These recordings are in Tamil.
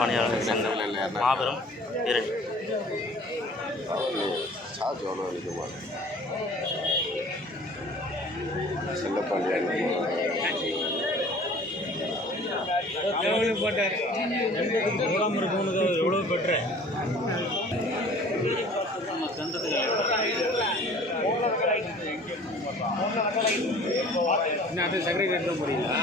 பணியாளர்கள் சங்கம் மாபெரும் பேரணி. எவ்வளோ பெற்ற என்ன சர்க்கரை கட்ட போறீங்களா?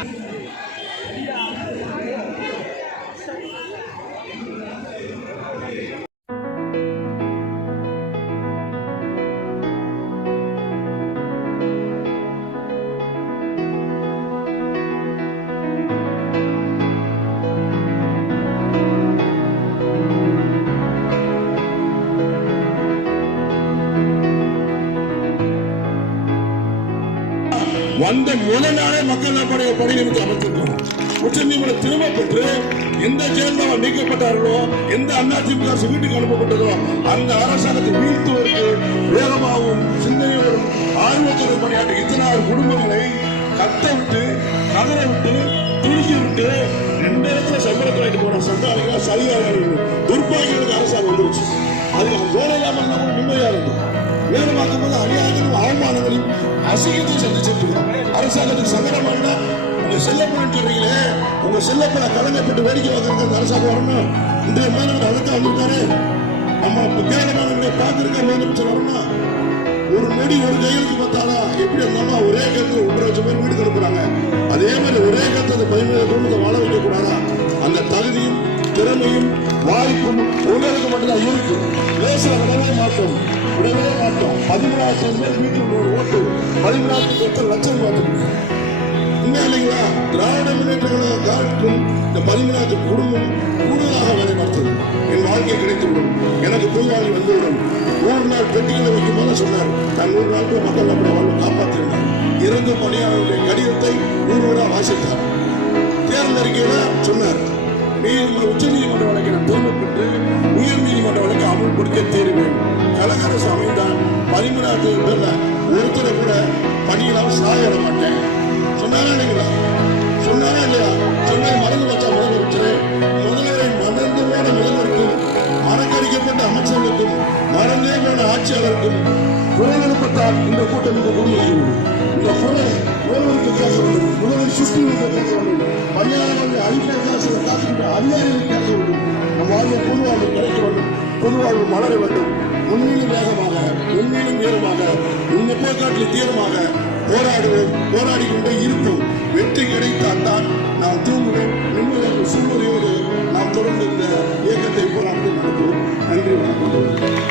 வந்த முதல் நாளே மக்கள் படை நிமித்து அமைத்திருக்கிறோம். உச்சநீதிமன்றம் திரும்ப பெற்று எந்த ஜெயலலிதா நீக்கப்பட்டார்களோ, எந்த அதிமுக அரசு வீட்டுக்கு அனுப்பப்பட்டதோ அந்த அரசாங்கத்தை வீழ்த்துவதற்கு வேகமாகவும் சிந்தனையோடும் ஆர்வத்துடன் பணியாற்ற இத்தனை குடும்பங்களை கத்த விட்டு, கதற விட்டு, துணிக்கி விட்டு 2 இடத்துல சம்பளத்தில் வாங்கிட்டு போன சண்டாளிகள், சரியாளர்கள், துர்பாகிகளுக்கு அரசாங்கம் வந்துருச்சு. அதுக்கு வேலை இல்லாமல் நம்ம நிம்மதியா இருந்தோம். வேலை பார்க்கும் போது அநியாயங்களும் அவமானங்களையும் அசிங்கத்தையும் சந்திச்சிருக்கிறோம். அரசாங்கத்துக்கு சங்கடமான உங்க செல்லப்பன் சொல்றீங்களே, உங்க செல்லப்பனை கலைஞப்பட்டு வேடிக்கை வைக்கிறது அரசாங்கம் வரணும். இன்றைய மாணவர் அதுக்காக வந்திருக்காரு. நம்ம வித்தியாசமானவர்களை பார்த்திருக்க முதலமைச்சர் வரணும். ஒரு நொடி ஒரு கையெழுத்து பார்த்தானா எப்படி இருந்தாலும் ஒரே கருத்துல 1.5 பேர் வீடு கொடுக்குறாங்க. அதே மாதிரி ஒரே கருத்தை 17 குடும்பத்தை வாழ வைக்க கூடாதா? அந்த தகுதியும் திறமையும் வாய்ப்பும் உலருக்கு மட்டும்தான் இருக்கு. லேசில் விடவே மாட்டோம், விடவே மாட்டோம். 13,000 பேர் வீட்டுக்கு ஒரு ஓட்டு, 13,000 லட்சம் பார்த்துருக்கு. உண்மையா இல்லைங்களா? திராவிட முன்னேற்ற கழக காலத்துக்கும் இந்த 13,000 குடும்பம் கூடுதலாக வேலை பார்த்தது. என் வாழ்க்கை கிடைத்துவிடும், எனக்கு பொய்யாளி வந்துவிடும். 100 நாள் பெட்டிகளை வைக்கும் போது சொன்னார், நான் 100 நாட்கள் மக்கள் நம்முடைய வாழ்வை காப்பாற்றிருந்தார். இறந்த பணியாளருடைய கடிதத்தை 100 வாசித்தார். தேர்தல் அறிக்கையில சொன்னார், உச்ச நீதிமன்ற வழக்கை நான் திரும்ப பெற்று உயர் நீதிமன்ற வழக்கை அமல்படுத்த தீருவேன். கழக அரசு அமைந்தான் 13,000 பேர்ல ஒருத்தரை கூட பணியில்லாமல் சாயிட மாட்டேன் சொன்னாரா இல்லைங்களா? சொன்னாரா இல்லையா? சொன்னதை மறந்து வச்சா முதலமைச்சர், முதல்வரை மறந்து போன முதல்வருக்கும், மறக்கடிக்கப்பட்ட அமைச்சர்களுக்கும், மறந்தே போன ஆட்சியாளருக்கும் குரல் எழுப்பத்தால் இந்த கூட்டம் இந்த குடும்பம் இந்த குரல் ஒருவருக்கு பேச வேண்டும், முதல்வர் சுற்றி பேச வேண்டும், பணியாளர்களை அழிக்க காசுகின்ற அதிகாரிகளை பேச வேண்டும். நம் வாழ்வு பொதுவாழ்வு கிடைக்க வேண்டும், பொதுவாழ்வு மலர வேண்டும். உண்மையிலும் வேகமாக, உண்மையிலும் வீரமாக, இந்த போக்காட்டில் தீரமாக போராடுவோம், போராடி கொண்டே இருப்போம். வெற்றி கிடைத்தால் தான் நாம் தூங்குவோம். நிம்மதியான சூழ்நிலையோடு நாம் தொடர்ந்து இந்த இயக்கத்தை போராடி நடத்துவோம். நன்றி, வணக்கம்.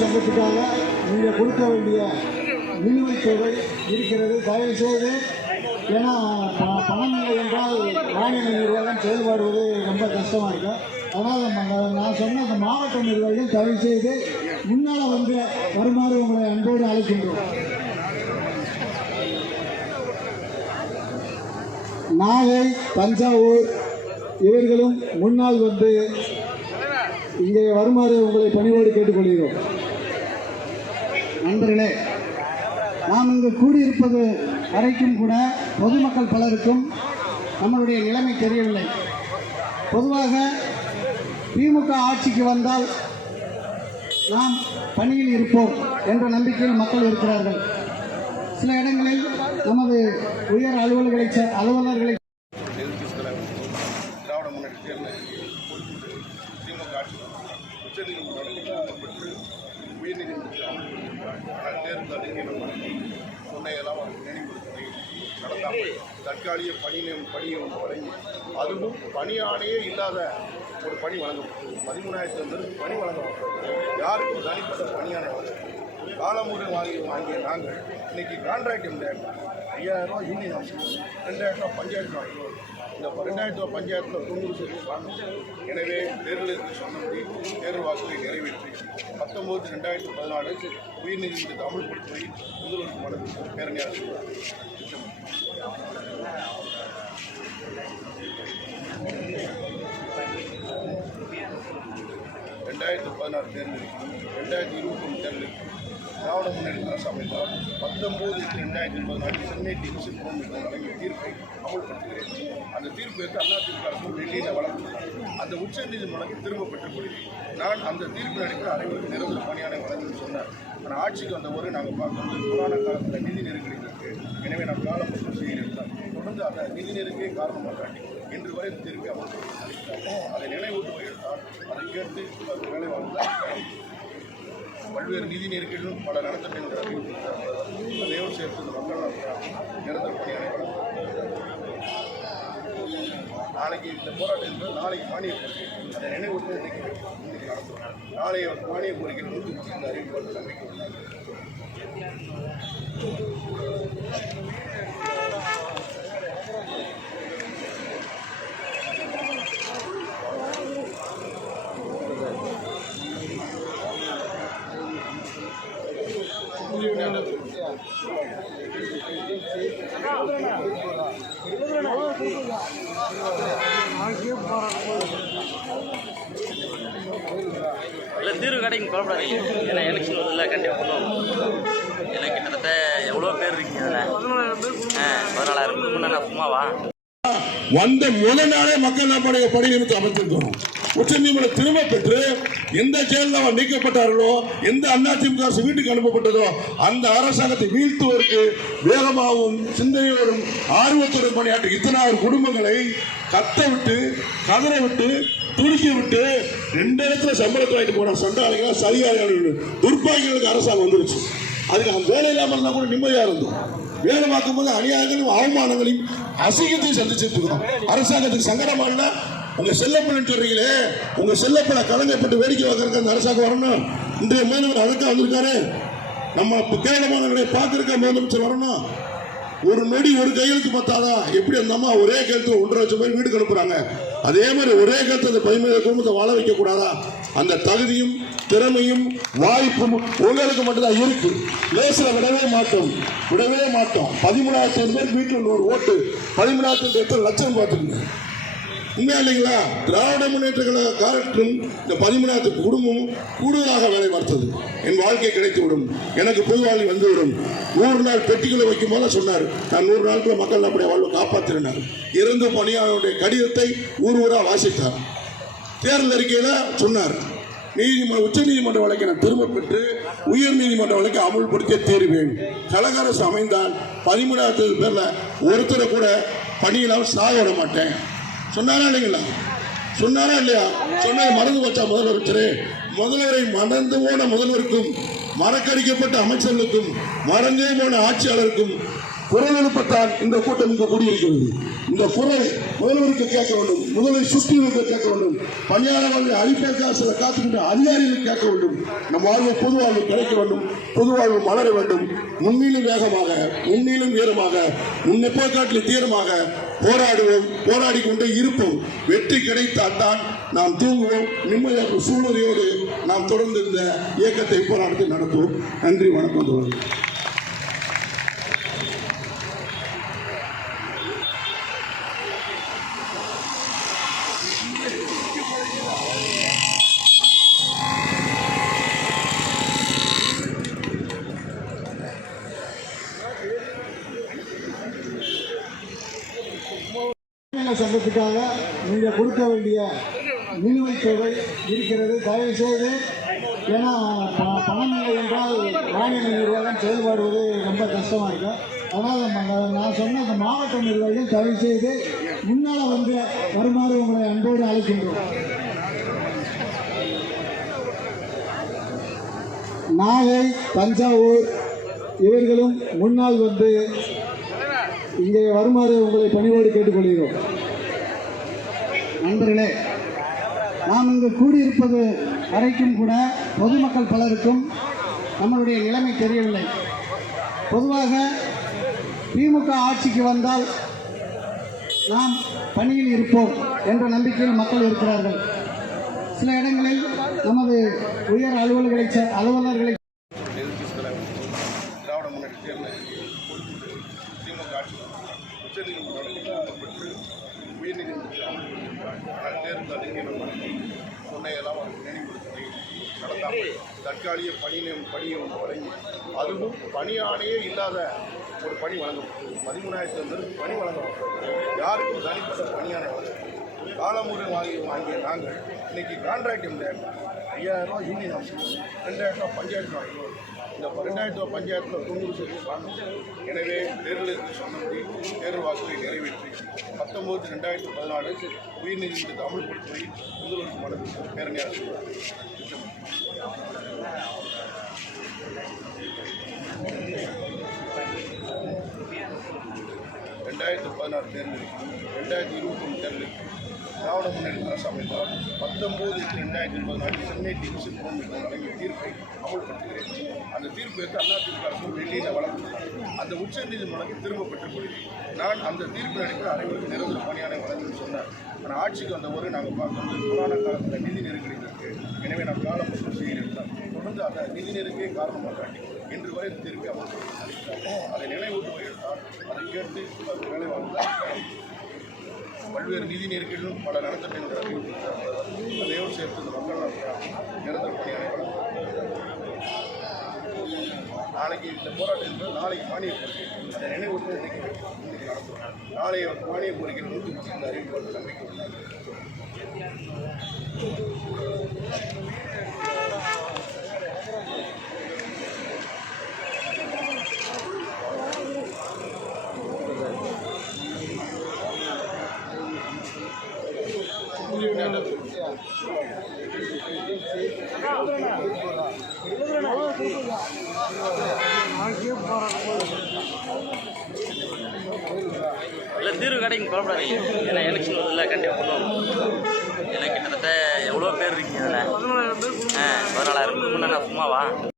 சங்கத்துக்காக நீங்கள் கொடுக்க வேண்டிய நிலுவைத் தொகை இருக்கிறது. தயவு செய்து, ஏன்னா பணம் இல்லை என்றால் மாநில நிர்வாகம் செயல்படுவது ரொம்ப கஷ்டமாக இருக்கும். அதனால் நான் சொன்ன அந்த மாவட்ட நிர்வாகிகள் தயவு செய்து முன்னால் வந்து வருமாறு உங்களை அன்போடு அழைக்கின்றோம். நாகை, தஞ்சாவூர் இவர்களும் முன்னால் வந்து இங்கே வருமாறு உங்களை பணிவோடு கேட்டுக்கொள்கிறோம். நண்பர்களே, நாம் இங்கு கூடியிருப்பது வரைக்கும் கூட பொதுமக்கள் பலருக்கும் நம்மளுடைய நிலைமை தெரியவில்லை. பொதுவாக திமுக ஆட்சிக்கு வந்தால் நாம் பணியில் இருப்போம் என்ற நம்பிக்கையில் மக்கள் இருக்கிறார்கள். சில இடங்களில் நமது உயர் அலுவலர்களை திராவிட முன்னேற்ற திமுக ஆட்சி உச்சநீதிமன்றம் பெற்று உயர்நீதிமன்றத்தில் தேர்தல் அறிக்கையில் சொன்னையெல்லாம் நினைவுறுத்தி நடந்தாமல் தற்காலிக பணியை வழங்கி, அதுவும் பணி ஆணையே இல்லாத ஒரு பணி வழங்கப்பட்டது. 13,000 பேருக்கு பணி வழங்கப்பட்டது. யாருக்கும் தனிப்பட்ட பணியானை காலமுறை வாங்கிய நாங்கள் இன்னைக்கு கான்ட்ராக்ட் இல்லை. 5,000 ரூபா யூனியன் ஆஃபீஸ், 2,000 ரூபா பஞ்சாயத்து ஆஃபீஸ். இந்த 2,000 ரூபா பஞ்சாயத்தில் 90% வாங்கணும். எனவே தேர்தலுக்கு சொன்னபடி தேர்தல் வாக்குகளை நிறைவேற்றி 19/2014 உயர்நீதிமன்றத்தை அமல்படுத்துவதில் முதல்வருக்கு மனது பேரணியாக தேர்தலில் 2021 தேர்தலில் திராவிட முன்னேற்ற அரசு அமைந்தால் 19/8/2024 சென்னை டிவிஷன் வழங்கிய தீர்ப்பை அமல்படுத்துகிறேன். அந்த தீர்ப்பு அதிமுக அரசு டெல்லியில் வழங்கும். அந்த உச்ச நீதிமன்றம் திரும்ப பெற்றுக் கொள்கிறேன். நான் அந்த தீர்ப்பின் அடிப்படையில் அனைவருக்கும் நிரந்தர பணியாளை வழங்குன்னு சொன்னார். ஆனால் ஆட்சிக்கு வந்த ஒரு நாங்கள் பார்க்கும்போது கொரோனா காலத்தில் நிதி நெருக்கடி இருக்கு. எனவே நான் காலம் மற்றும் செய்திருந்தார் தொடர்ந்து அந்த நிதி நெருக்கடியை காரணமாக காட்டி இன்று வரை இந்த தீர்ப்பை அமல்படுத்தி அதை நினைவூட்டுவதை எடுத்தால் அதை கேட்டு வேலை வாழ்ந்தார். பல்வேறு நிதி நெருக்கடிகளும் பல நலத்திட்டங்கள் அறிவித்திருக்கிறார். அதையோடு சேர்த்து இந்த மக்கள் நிரந்தர பணியாளை நாளைக்கு இந்த போராட்டம் என்பது நாளைக்கு மானிய கோரிக்கை அதை நினைவூட்டு இன்னைக்கு நடத்தும். நாளைய மானிய கோரிக்கையில் 130 அறிவிப்பாளர் நம்பிக்கை இல்லை தீர்வு கிடைக்கும் குழப்படாதீங்க. ஏன்னா எலெக்ஷன் வருதுல்ல கண்டிப்பாக பண்ணுவோம். ஏன்னா கிட்டத்தட்ட எவ்வளோ பேர் இருக்கீங்க அதில் 14,000 முன்னே சும்மாவா வந்த முதல் நாளே மக்கள் நம்முடைய பணி நிமித்தம் அமைச்சிருக்கிறோம். உச்சநீதிமன்றம் திரும்ப பெற்று எந்த ஜெயலலிதா நீக்கப்பட்டார்களோ, எந்த அதிமுக அரசு வீட்டுக்கு அனுப்பப்பட்டதோ அந்த அரசாங்கத்தை வீழ்த்துவதற்கு வேகமாகவும் சிந்தனையோடும் ஆர்வத்தோடும் பணியாற்றி இத்தனை குடும்பங்களை கத்த விட்டு கதற விட்டு துடிக்க விட்டு 2 இடத்துல சம்பளத்தை வாங்கிட்டு போன சண்டாளிகள் சரியாளிகள் துர்பாகிகளுக்கு அரசாங்கம் வந்துருச்சு. அதுக்கு அந்த வேலை இல்லாமல் இருந்தால் கூட நிம்மதியாக இருந்தோம். வேலை பார்க்கும் போது அநியாயங்களையும் அவமானங்களையும் அசிங்கத்தையும் சந்திச்சுட்டு இருக்கிறோம். அரசாங்கத்துக்கு சங்கடமா இல்ல? உங்க செல்லப்பன் சொல்றீங்களே, உங்க செல்லப்பனை கலங்கப்பட்டு வேடிக்கை பார்க்கறதுக்கு அந்த அரசாங்கம் வரணும். இன்றைய முதலமைச்சர் அதுக்காக வந்திருக்காரு. நம்ம கேரளமானவர்களை பார்க்கறதுக்கு முதலமைச்சர் வரணும். ஒரு நொடி ஒரு கையெழுத்து பார்த்தாதா? எப்படி அந்த அம்மா ஒரே கையெழுத்து 1.5 லட்சம் பேர் வீட்டுக்கு அனுப்புறாங்க. அதே மாதிரி ஒரே கையெழுத்து அந்த 17 குடும்பத்தை வாழ வைக்க கூடாதா? அந்த தகுதியும் திறமையும் வாய்ப்பும் உங்களுக்கு மட்டும்தான் இருக்கு. லேசில் விடவே மாட்டோம். 13,000 பேருக்கு வீட்டில் ஒரு ஓட்டு 13,000 எத்தனை லட்சம் பார்த்துருங்க. உண்மையா இல்லைங்களா? திராவிட முன்னேற்ற கழக காலத்திலும் இந்த 13,000 குடும்பம் கூடுதலாக வேலை பார்த்தது. என் வாழ்க்கை கிடைத்துவிடும், எனக்கு பொது வாழ்க்கை வந்துவிடும். 100 நாள் பெட்டிகளை வைக்கும் போது சொன்னார், நான் 100 நாளுக்குள்ள மக்கள் நம்முடைய வாழ்வை காப்பாற்றினார். இறந்து பணியாளருடைய கடிதத்தை ஊராக வாசித்தார். தேர்தல் அறிக்கையில சொன்னார், உச்ச நீதிமன்ற வழக்கை நான் திரும்ப பெற்று உயர் நீதிமன்ற வழக்கை அமுல்படுத்திய தீர்வேன். கழக அரசு அமைந்தால் 13,000 பேர்ல ஒருத்தரை கூட பணியில்லாமல் சாக விட மாட்டேன் சொன்னாரா இல்லைங்களா? சொன்னாரா இல்லையா? சொன்னதை மறந்து வச்சா முதல்வரை மறந்து போன முதல்வருக்கும் மறக்கடிக்கப்பட்ட அமைச்சர்களுக்கும் மறந்தே போன ஆட்சியாளருக்கும் குரல் எழுப்பத்தான் இந்த கூட்டம் இங்கு கூடியிருக்கிறது. இந்த குரல் முதல்வருக்கு கேட்க வேண்டும், முதல்வரை சுற்றிகளுக்கு கேட்க வேண்டும், பணியாளர்களை அழிப்பதற்காக சில காத்துக்கின்ற அதிகாரிகளுக்கு கேட்க வேண்டும். நம் வாழ்வு பொது வாழ்வு கிடைக்க வேண்டும், பொது வாழ்வு மலர வேண்டும். முன்னிலும் வேகமாக, முன்னிலும் வீரமாக, முன்னெப்போ காட்டிலும் தீரமாக போராடுவோம், போராடி கொண்டே இருப்போம். வெற்றி கிடைத்தால்தான் நாம் தூங்குவோம். நிம்மதியாக சூழ்நிலையோடு நாம் தொடர்ந்து இந்த இயக்கத்தை போராட்டத்தை நடத்துவோம். நன்றி, வணக்கம் தோழர்களே. சங்கத்துக்காக நீங்கள் கொடுக்க வேண்டிய நிலுவைத் தொகை இருக்கிறது. தயவு செய்து, ஏன்னா பணம் இல்லை என்றால் மாநில நிர்வாகம் செயல்படுவது ரொம்ப கஷ்டமாக இருக்கும். அதனால் நான் சொன்ன அந்த மாவட்ட நிர்வாகிகள் தயவு செய்து முன்னால் வந்து வருமாறு உங்களை அன்போடு அழைக்கின்றோம். நாகை, தஞ்சாவூர் இவர்களும் முன்னால் வந்து இங்கே வருமாறு உங்களை பணிவோடு கேட்டுக்கொள்கிறோம். நண்பர்களே, நாம் இங்கு கூடியிருப்பது வரைக்கும் கூட பொதுமக்கள் பலருக்கும் நம்மளுடைய நிலைமை தெரியவில்லை. பொதுவாக திமுக ஆட்சிக்கு வந்தால் நாம் பணியில் இருப்போம் என்ற நம்பிக்கையில் மக்கள் இருக்கிறார்கள். சில இடங்களில் நமது உயர் அலுவலர்களை திராவிட முன்னேற்ற தேர்தலில் திமுக ஆட்சி தற்காலிக பணியை ஒன்று வழங்கி அதுவும் பணி ஆணையே இல்லாத ஒரு பணி வழங்கப்பட்டது. 13,000 பேருக்கு பணி வழங்கப்பட்டது. யாருக்கும் தனிப்பட்ட பணியானை வழங்கப்பட்டது. காலமுறை வாங்கிய நாங்கள் இன்னைக்கு கான்ட்ராக்ட் இந்த 5,000 ரூபா யூனியன் ஆஃபீஸ், 2,000 ரூபா பஞ்சாயத்து வாங்கினோம். இந்த 2,000 ரூபா பஞ்சாயத்தில் 90% வாங்கணும். எனவே தேர்தலுக்கு சொன்னபடி தேர்தல் வாக்குகளை நிறைவேற்றி 19/2014 உயர்நீதிமன்றத்தை அமல்படுத்துவதை முதல்வருக்கு மனதில் பேரணியாக திட்டமிட்டார். 2016 தேர்தலுக்கு 2021 தேர்தலுக்கு திராவிட முன்னேற்ற அரசு அமைந்தால் 19/2014 சென்னை டிவிஷன் கோர்ட் வழங்கிய தீர்ப்பை அமல்படுத்துகிறேன். அந்த தீர்ப்பு எடுத்து அதிமுக அரசு டெல்லியில் வழங்கினார். அந்த உச்ச நீதிமன்றத்தை திரும்ப பெற்றுக் கொள்கிறேன். நான் அந்த தீர்ப்பு அடிப்படையில் அனைவருக்கு நிரந்தர பணியானை வழங்குன்னு சொன்னேன். ஆனால் ஆட்சிக்கு வந்த ஒரு நாங்கள் பார்க்கும்போது கொரோனா காலத்தில் நிதி நெருக்கடி இருக்கு. எனவே நான் காலம் மட்டும் செய்கிறேன். தொடர்ந்து அந்த நிதி நெருக்கடியை காரணமாக காட்டி இன்று வரை இந்த தீர்ப்பை அமல்படுத்தினார். அதை நினைவூட்டுவதை எடுத்தால் அதை கேட்டு வேலை வாழ்ந்தார். பல்வேறு நிதி நெருக்கடிகளும் பல நலத்திட்டங்கள் அறிவித்தார். அதையோடு சேர்த்து இந்த மக்கள் நிரந்தர பணியானை வழங்குகிறார். நாளைக்கு இந்த போராட்டம் என்பது நாளைக்கு மானிய கோரிக்கை. அதை நினைவூட்டு இன்றைக்கு நடத்துகிறோம். நாளைய மானிய கோரிக்கை 130 அறிவிப்பாளர் நம்பிக்கை உள்ளார். இல்லை தீர்வு கிடைக்கும் குழப்படாதீங்க. ஏன்னா எலெக்ஷன் வருதுல்ல, கண்டிப்பாக பண்ணுவோம். ஏன்னா கிட்டத்தட்ட எவ்வளோ பேர் இருக்கீங்க அதில்? 14,000 பேருக்கு முன்னே நான் சும்மாவா?